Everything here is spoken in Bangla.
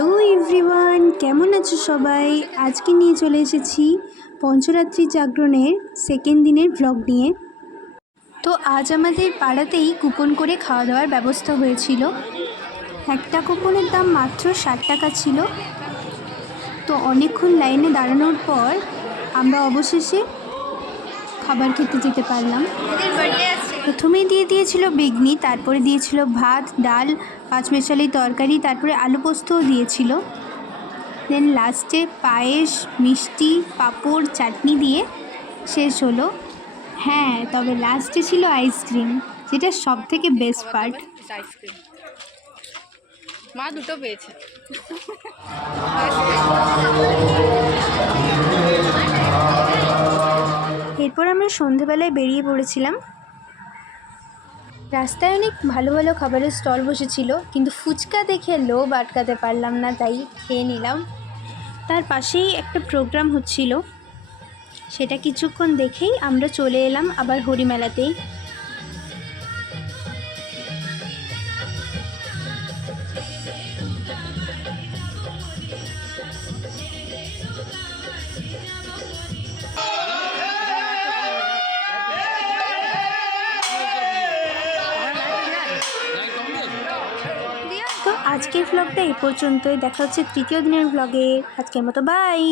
হ্যালো এভরিওয়ান, কেমন আছো সবাই? আজকে নিয়ে চলে এসেছি পঞ্চরাত্রি জাগরণের সেকেন্ড দিনের ভ্লগ নিয়ে। তো আজ আমাদের পাড়াতেই কুপন করে খাওয়া দাওয়ার ব্যবস্থা হয়েছিল। একটা কুপনের দাম মাত্র 60 টাকা ছিল। তো অনেকক্ষণ লাইনে দাঁড়ানোর পর আমরা অবশেষে খাবার খেতে যেতে পারলাম। প্রথমেই দিয়ে দিয়েছিল বেগনি, তারপরে দিয়েছিল ভাত, ডাল, পাঁচমেশালি তরকারি, তারপরে আলু পোস্তও দিয়েছিল। দেন লাস্টে পায়েস, মিষ্টি, পাঁপড়, চাটনি দিয়ে শেষ হলো। হ্যাঁ, তবে লাস্টে ছিল আইসক্রিম, যেটা সব থেকে বেস্ট পার্ট। আইসক্রিম মা দুটো পেয়েছে। এরপর আমরা সন্ধেবেলায় বেরিয়ে পড়েছিলাম। রাস্তায় অনেক ভালো ভালো খাবারের স্টল বসেছিল, কিন্তু ফুচকা দেখে লোভ আটকাতে পারলাম না, তাই খেয়ে নিলাম। তার পাশেই একটা প্রোগ্রাম হচ্ছিল, সেটা কিছুক্ষণ দেখেই আমরা চলে এলাম আবার হরিমেলাতেই। তো আজকের ভ্লগটা এই পর্যন্তই। দেখা হচ্ছে তৃতীয় দিনের ভ্লগে। আজকের মতো বাই।